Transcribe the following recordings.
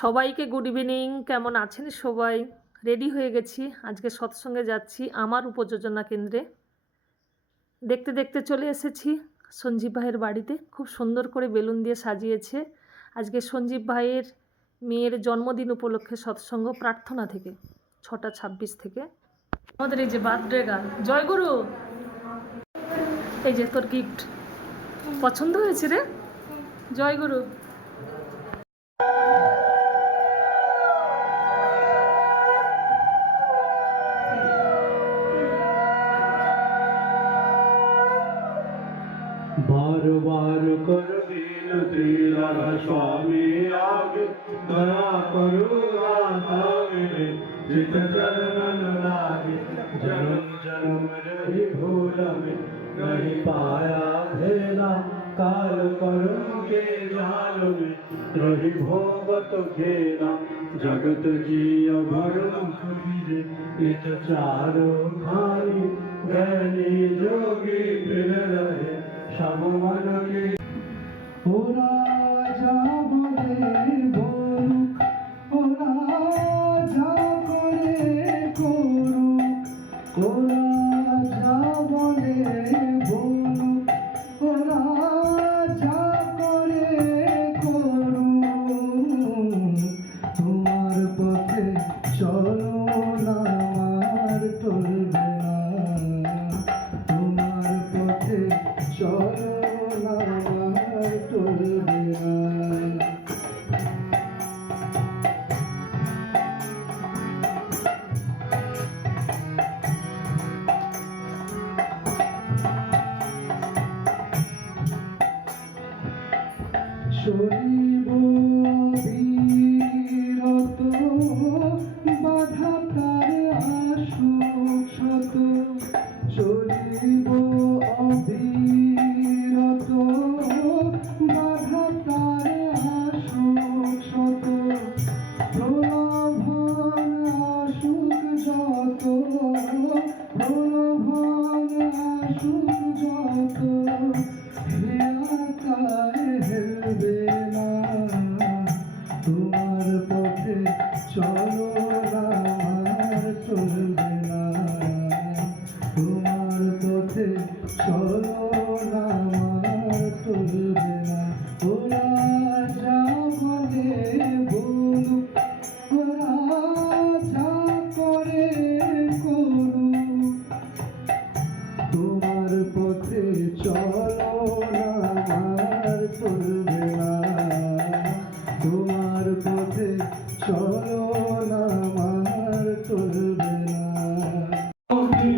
সবাইকে good evening. কেমন আছেন সবাই? রেডি হয়ে গেছি, আজকে সৎসঙ্গে যাচ্ছি আমার উপযোজনা কেন্দ্রে। দেখতে দেখতে চলে এসেছি সঞ্জীব ভাইয়ের বাড়িতে। খুব সুন্দর করে বেলুন দিয়ে সাজিয়েছে। আজকে সঞ্জীব ভাইয়ের মেয়ের জন্মদিন উপলক্ষে সৎসঙ্গ প্রার্থনা থেকে 6:26 থেকে। আমাদের এই যে বার্থডে গার্ল জয়গুরু, এই যে তোর গিফট পছন্দ হয়েছে রে জয়গুরু। बार बार कर विनती राधा स्वामी आगे दया करो आता मेरे चित चरण लागे जन्म जन्म रही भूल में नहीं पाया भेला काल कर्म के जाल में रही भोगत घेरा जगत जीय भरम फिरे इत चारो खानी ज्ञानी जोगी फिर रहे সমমান কে ও রাজা বলে বলুক ও রাজা করে করুক ও রাজা বলে বলুক ও রাজা করে করুক তোমার পথে চলো না আমার চলবে না তোমার পথে চলো না আমার চলবে না শরীর বিরত বাধা তার আসুক শত চলিব অবিরত বাধা তার আসুক শত প্রলোভন আসুক যত প্রলোভন আসুক যত হেলবে না তোমার পথে চলো না আমার চলবে না তোমার পথে চলো না আমার চলবে না ও রাজা বলে বলুক ও রাজা করে করুক তোমার পথে চলো না আমার চলবে না তোমার পথে চলো না আমার চলবে না তোমার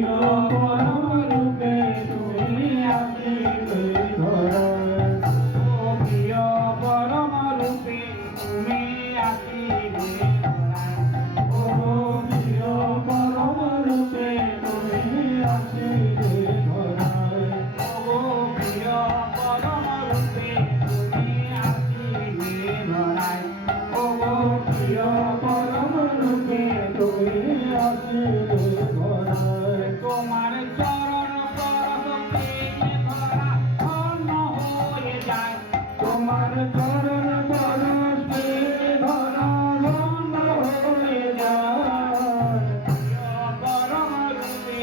চরণ পরশে ধরা ধন্য হয়ে যায় তোমার চরণ পরশে ধরা ধন্য হয়ে যায় পরম রূপে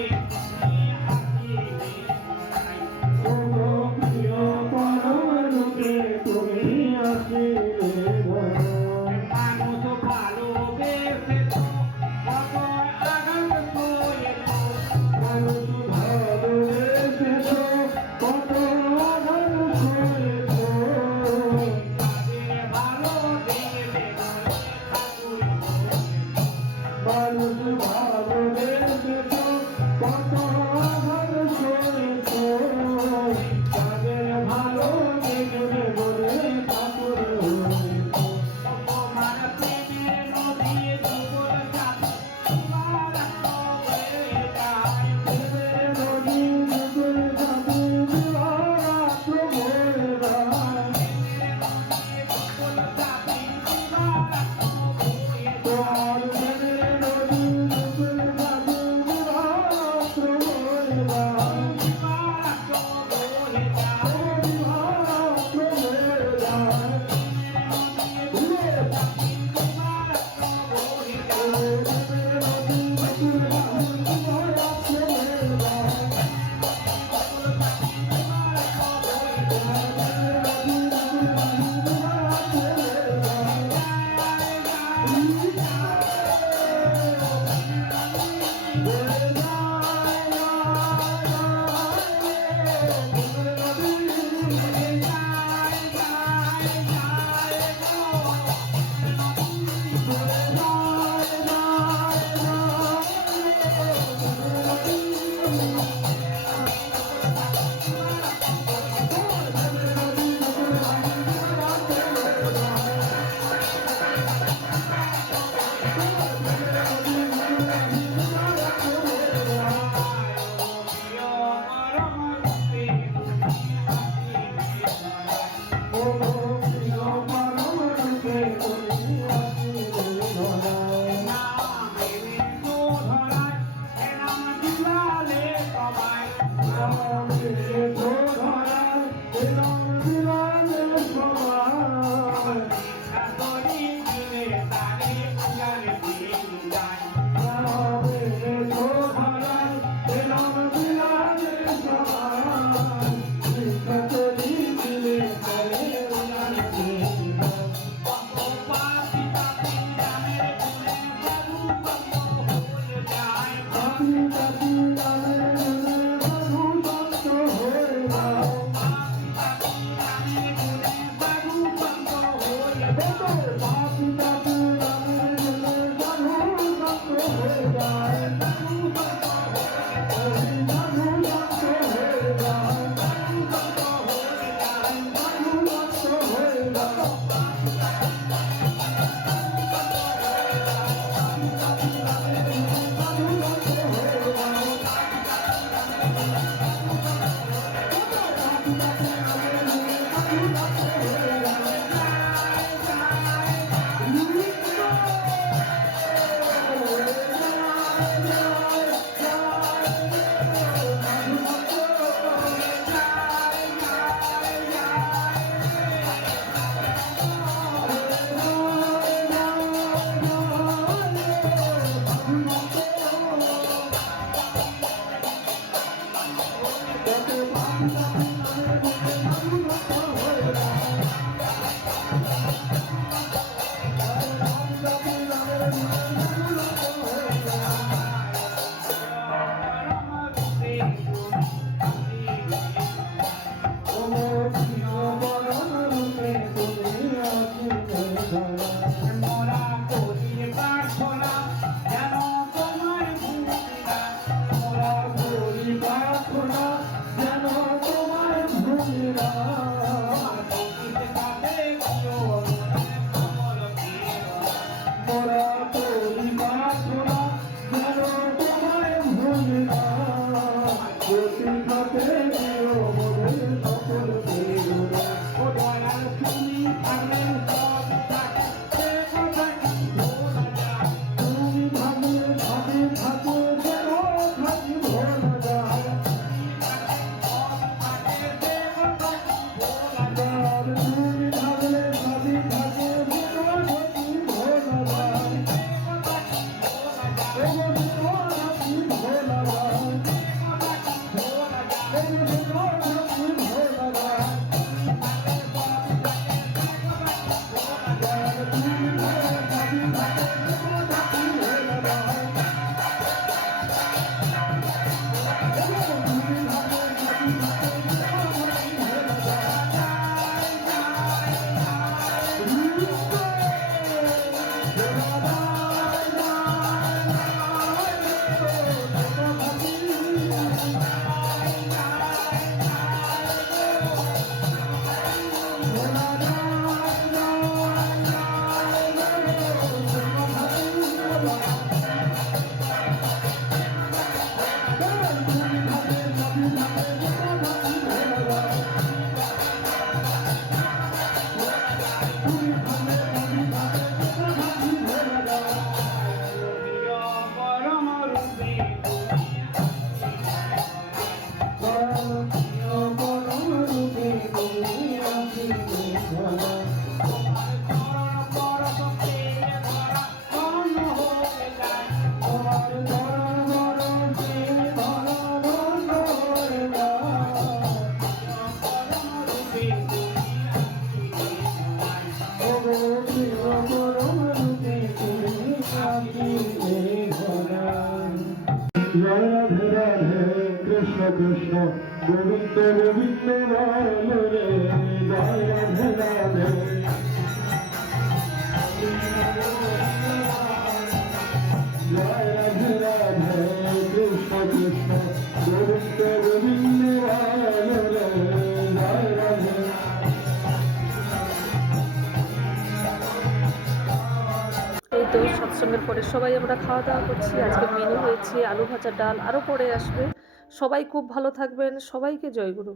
পরম রূপে তুমি আসিলে মানুষ ভালো মোরা করি প্রার্থনা যেন তোমায় ভুলি না গতি থাকে দিও মোদের সকল বেদনা ও দয়াল তুমি থাকলে সব থাকে সে কথাটি ভোলা যায় তুমি ভাবলে ভাবে থাকো যেন থাকি ভোলা যায় আর তুমি ভাবলে ভাবে থাকো যেন থাকি ভোলা যায় ও যেন থাকি ভোলা যায় ও যেন থাকি ভোলা যায় আর তুমি ভাবলে ভাবে থাকো যেন থাকি ভোলা যায় জয় রাধে রাধে কৃষ্ণ কৃষ্ণ গোবিন্দ গোবিন্দ বল রে জয় রাধে রাধে জয় রাধে রাধে কৃষ্ণ কৃষ্ণ গোবিন্দ গোবিন্দ বল রে জয় রাধে এই তো সৎসঙ্গের পরে সবাই আমরা খাওয়া দাওয়া করছি। আজকে মেনু হয়েছে আলু ভাজা, ডাল, আরও পরে আসবে। সবাই খুব ভালো থাকবেন। সবাইকে জয়গুরু।